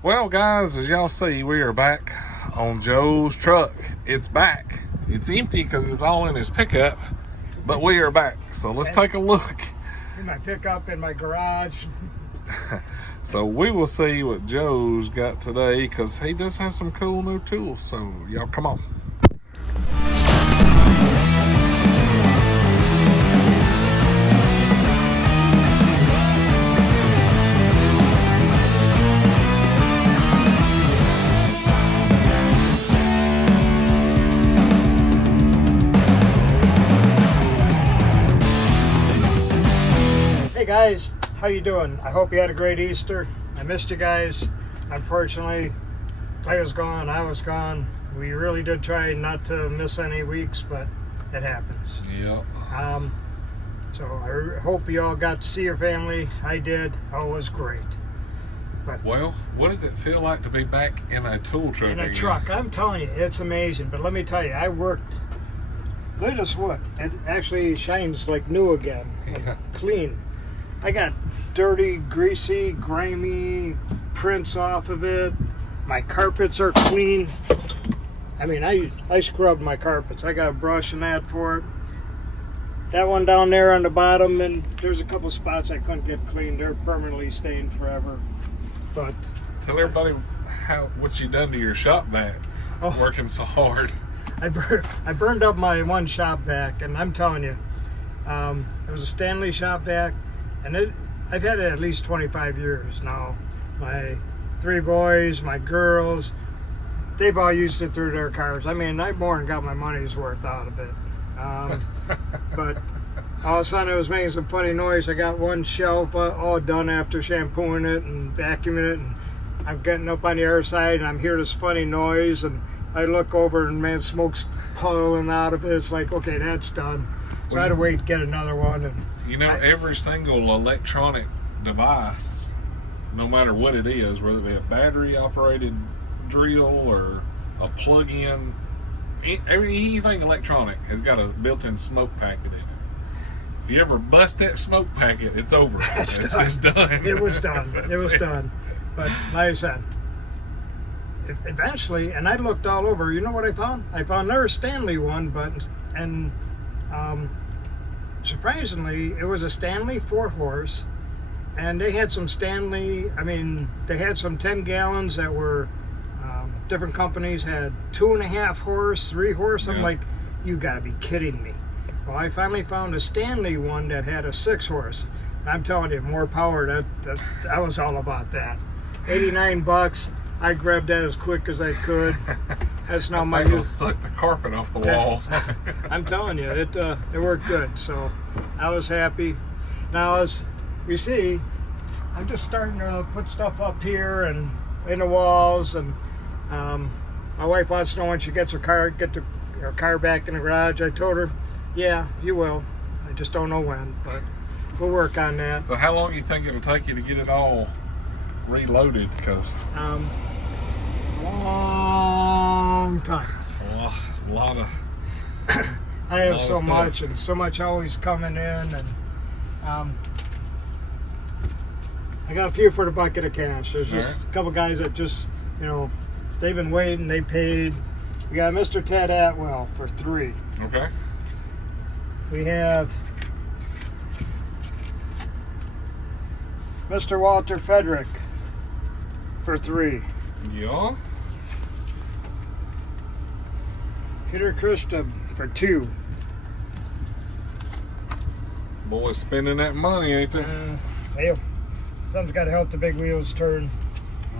Well, guys, as y'all see, we are back on Joe's truck. It's back. It's empty because it's all in his pickup, but we are back. So let's take a look. In my pickup in my garage. So we will see what Joe's got today because he does have some cool new tools. So y'all come on. Hey guys, how you doing? I hope you had a great Easter. I missed you guys. Unfortunately, Clay was gone, I was gone. We really did try not to miss any weeks, but it happens. Yep. So I hope you all got to see your family. I did. Oh, it was great. But Well, what does it feel like to be back in a tool truck in a again? truck, I'm telling you, it's amazing. But let me tell you, I worked. Look at this wood. It actually shines like new again, Yeah. clean. I got dirty, greasy, grimy prints off of it. My carpets are clean. I mean, I scrubbed my carpets. I got a brush and that for it. That one down there on the bottom, and there's a couple spots I couldn't get cleaned. They're permanently stained forever. But Tell everybody what you done to your shop vac. Oh. Working so hard. I burned up my one shop vac, and I'm telling you, it was a Stanley shop vac, and I've had it at least 25 years now. My three boys, my girls, they've all used it through their cars. I mean, I more than got my money's worth out of it. But all of a sudden it was making some funny noise. I got one shelf all done after shampooing it and vacuuming it, and I'm getting up on the other side and I'm hearing this funny noise, and I look over and man, smoke's pouring out of it. It's like, okay, that's done. So I had to wait to get another one. And You know, every single electronic device, no matter what it is, whether it be a battery-operated drill or a plug-in, anything electronic has got a built-in smoke packet in it. If you ever bust that smoke packet, it's over. It's done. It was done. It was it. done. But like I said, eventually, and I looked all over. You know what I found? I found another Stanley one, and surprisingly, it was a Stanley 4-horse, and they had some Stanley. I mean, they had some 10 gallons that were different companies had 2.5 horse, 3 horse. I'm Yeah. like, you gotta be kidding me. Well, I finally found a Stanley one that had a 6 horse. I'm telling you, more power. That I was all about that. $89. I grabbed that as quick as I could. That's now my It'll new. suck the carpet off the walls. I'm telling you, it worked good. So I was happy. Now, as you see, I'm just starting to put stuff up here and in the walls, and my wife wants to know when she gets her car back in the garage. I told her, yeah, you will. I just don't know when, but we'll work on that. So how long do you think it'll take you to get it all reloaded? Because Long time. a lot of I have lot so of stuff. much, and so much always coming in, and I got a few for the bucket of cash. There's just a couple guys that just, they've been waiting, they paid. We got Mr. Ted Atwell for 3. Okay. We have Mr. Walter Frederick for 3. Yeah. Peter Christa for 2. Boys spending that money, ain't they? Hey, something's got to help the big wheels turn.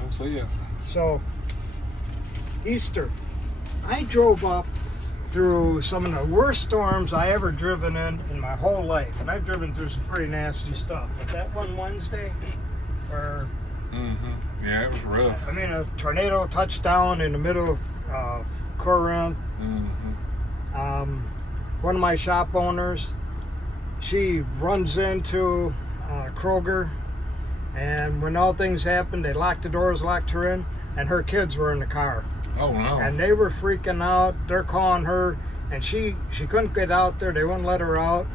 I'll see ya. So, Easter, I drove up through some of the worst storms I ever driven in my whole life, and I've driven through some pretty nasty stuff. But that one Wednesday, where Yeah, it was rough. I mean, a tornado touched down in the middle of Corinth. One of my shop owners, she runs into Kroger, and when all things happened, they locked the doors, locked her in, and her kids were in the car. Oh no. And they were freaking out. They're calling her, and she couldn't get out there. They wouldn't let her out.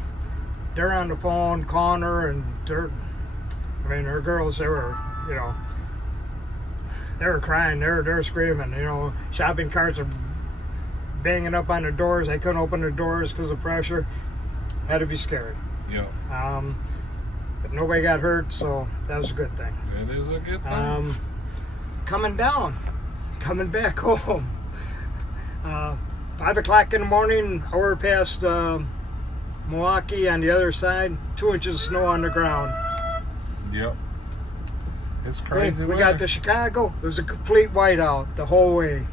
They're on the phone calling her, and her girls, they were, They were crying. They're screaming. You know, shopping carts are banging up on the doors. They couldn't open the doors because of pressure. Had to be scary. Yeah. But nobody got hurt, so that was a good thing. It is a good thing. Coming back home. 5 o'clock in the morning, hour past Milwaukee on the other side, 2 inches of snow on the ground. Yep. It's crazy. We got to Chicago. It was a complete whiteout the whole way.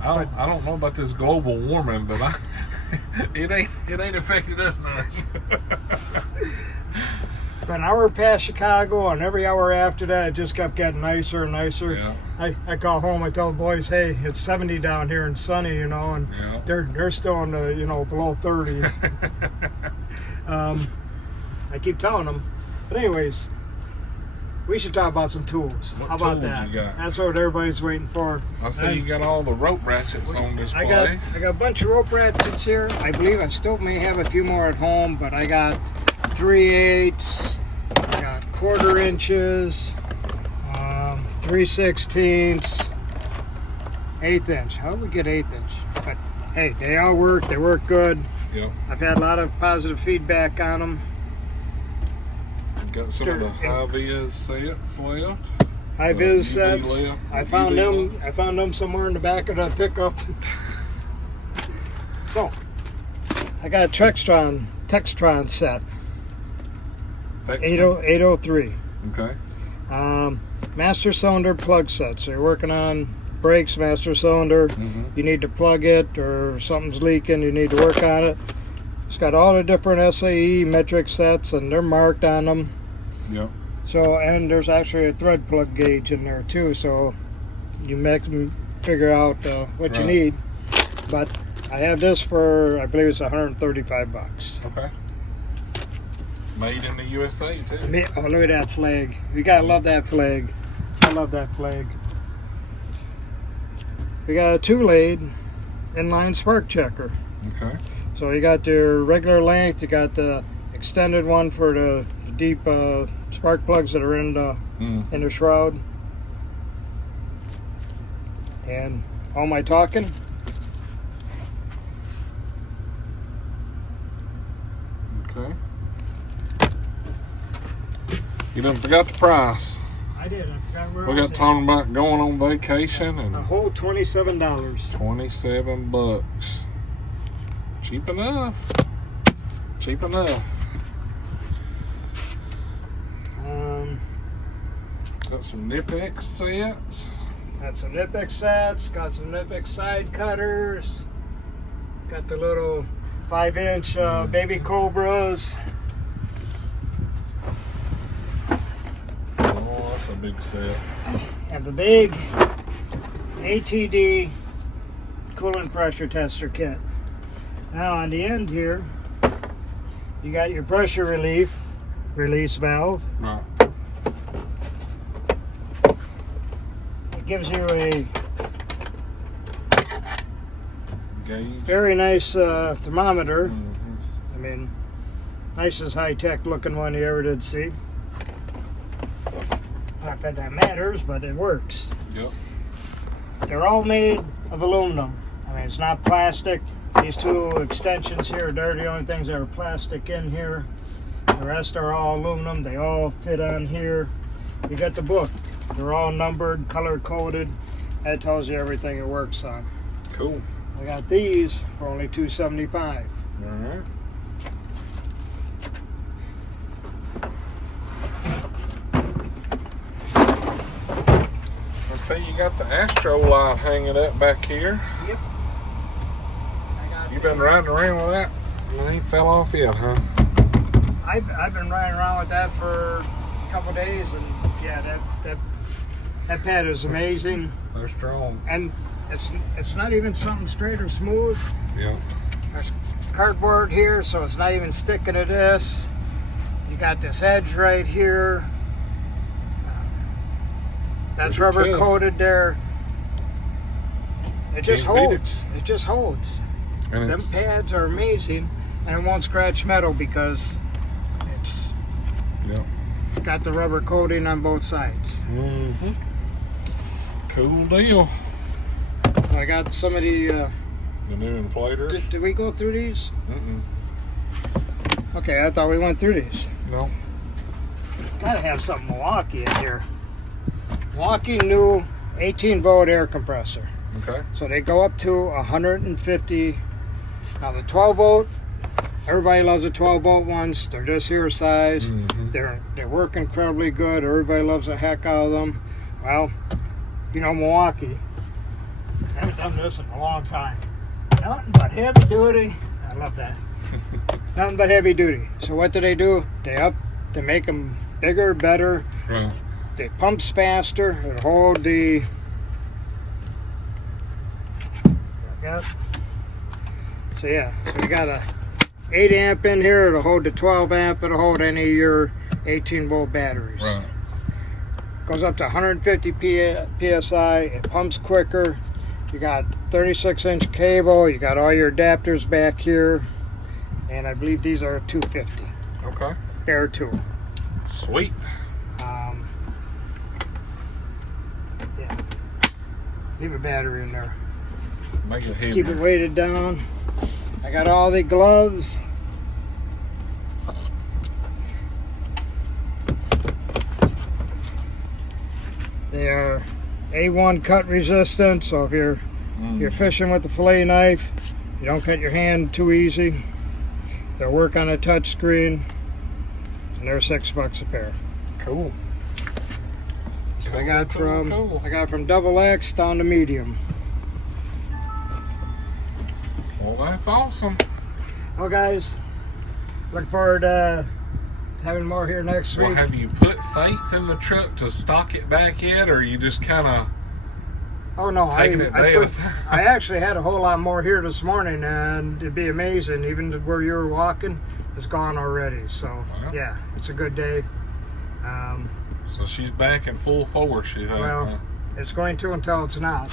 I don't know about this global warming, but it ain't affected us none. But an hour past Chicago, and every hour after that, it just kept getting nicer and nicer. Yeah. I call home. I tell the boys, "Hey, it's 70 down here and sunny, you know," and Yeah. they're still in the below 30. I keep telling them, but anyways, we should talk about some tools. What How about tools that? you got? That's what everybody's waiting for. I see you got all the rope ratchets on display. I got a bunch of rope ratchets here. I believe I still may have a few more at home, but I got 3/8, I got 1/4 inches, 3/16, 1/8 inch. How do we get 1/8 inch? But hey, they all work. They work good. Yep. I've had a lot of positive feedback on them. Got some of the high-vis sets left. High-vis UV sets. left, I UV found them. left. I found them somewhere in the back of the pickup. So, I got a Textron set. 803. Okay. Master cylinder plug set. So you're working on brakes, master cylinder. Mm-hmm. You need to plug it, or something's leaking. You need to work on it. It's got all the different SAE metric sets, and they're marked on them. Yep. So, and there's actually a thread plug gauge in there too, so you figure out what you Right. need. But I have this for, I believe it's $135. Okay. Made in the USA too. Oh, look at that flag! You gotta love that flag. I love that flag. We got a 2-lade inline spark checker. Okay. So you got your regular length. You got the extended one for the deep spark plugs that are in the shroud. And all my talking. Okay. You done forgot the price. I did. I forgot where We I got was talking about going on vacation at. A and whole $27. $27. Cheap enough. Cheap enough. Got some Nipex sets. Got some Nipex sets. Got some Nipex side cutters. Got the little 5-inch baby cobras. Oh, that's a big set. And the big ATD coolant pressure tester kit. Now on the end here, you got your pressure release valve. Right. It gives you a Gauge. very nice thermometer. Mm-hmm. I mean, nicest high-tech looking one you ever did see. Not that that matters, but it works. Yep. They're all made of aluminum. I mean, it's not plastic. These two extensions here, they're the only things that are plastic in here. The rest are all aluminum. They all fit on here. You got the book. They're all numbered, color-coded. That tells you everything it works on. Cool. I got these for only $275. All right. I see you got the Astro light hanging up back here. Yep. You been riding around with that? It ain't fell off yet, huh? I've been riding around with that for a couple days, and yeah, that pad is amazing. They're strong. And it's not even something straight or smooth. Yeah. There's cardboard here, so it's not even sticking to this. You got this edge right here. That's Pretty rubber tough. coated there. It just Can't beat holds. It just holds. And Them it's, pads are amazing, and it won't scratch metal because it's yeah. got the rubber coating on both sides. Mm-hmm. Cool deal. I got some of the new inflators. Did we go through these? Mm-mm. Okay, I thought we went through these. No. Gotta have something Milwaukee in here. Milwaukee new 18-volt air compressor. Okay. So they go up to 150. Now the 12-volt, everybody loves the 12-volt ones. They're this here size. Mm-hmm. They work incredibly good. Everybody loves the heck out of them. Well, you know, Milwaukee, I haven't done this in a long time. Nothing but heavy duty. I love that. Nothing but heavy duty. So what do? They make them bigger, better. Right. They pumps faster. It hold the. Yep. So yeah, so you got a 8 amp in here. It'll hold the 12 amp. It'll hold any of your 18-volt batteries. Right. Goes up to 150 psi. It pumps quicker. You got 36-inch cable. You got all your adapters back here, and I believe these are 250. Okay. Bare two. Sweet. Yeah. Leave a battery in there. Make it heavy. Keep it weighted down. I got all the gloves. They are A1 cut resistant, so if you're fishing with the fillet knife, you don't cut your hand too easy. They'll work on a touch screen, and they're $6 a pair. Cool. So I got from double X down to medium. Well, that's awesome. Well, guys, look forward to having more here next week. Well, have you put faith in the truck to stock it back yet, or are you just kind of taking it day at a time? I actually had a whole lot more here this morning, and it'd be amazing. Even where you were walking, it's gone already. So, wow. Yeah, it's a good day. So she's back in full force, you think? Well, it's going to until it's not.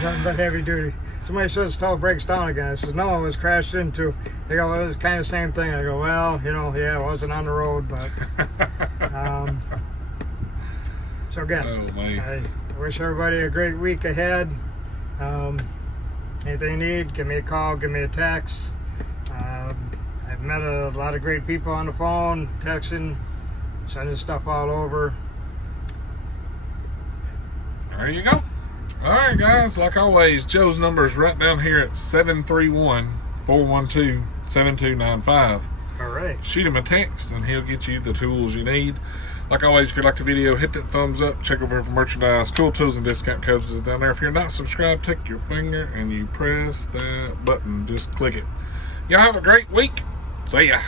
Nothing but heavy duty. Somebody says the breaks down again. I says, no, it was crashed into. They go, it was kind of the same thing. I go, well, you know, yeah, it wasn't on the road, but. So again, I wish everybody a great week ahead. Anything you need, give me a call, give me a text. I've met a lot of great people on the phone, texting, sending stuff all over. There you go. All right, guys. Like always, Joe's number is right down here at 731-412-7295. All right. Shoot him a text, and he'll get you the tools you need. Like always, if you like the video, hit that thumbs up. Check over for merchandise. Cool tools and discount codes is down there. If you're not subscribed, take your finger and you press that button. Just click it. Y'all have a great week. See ya.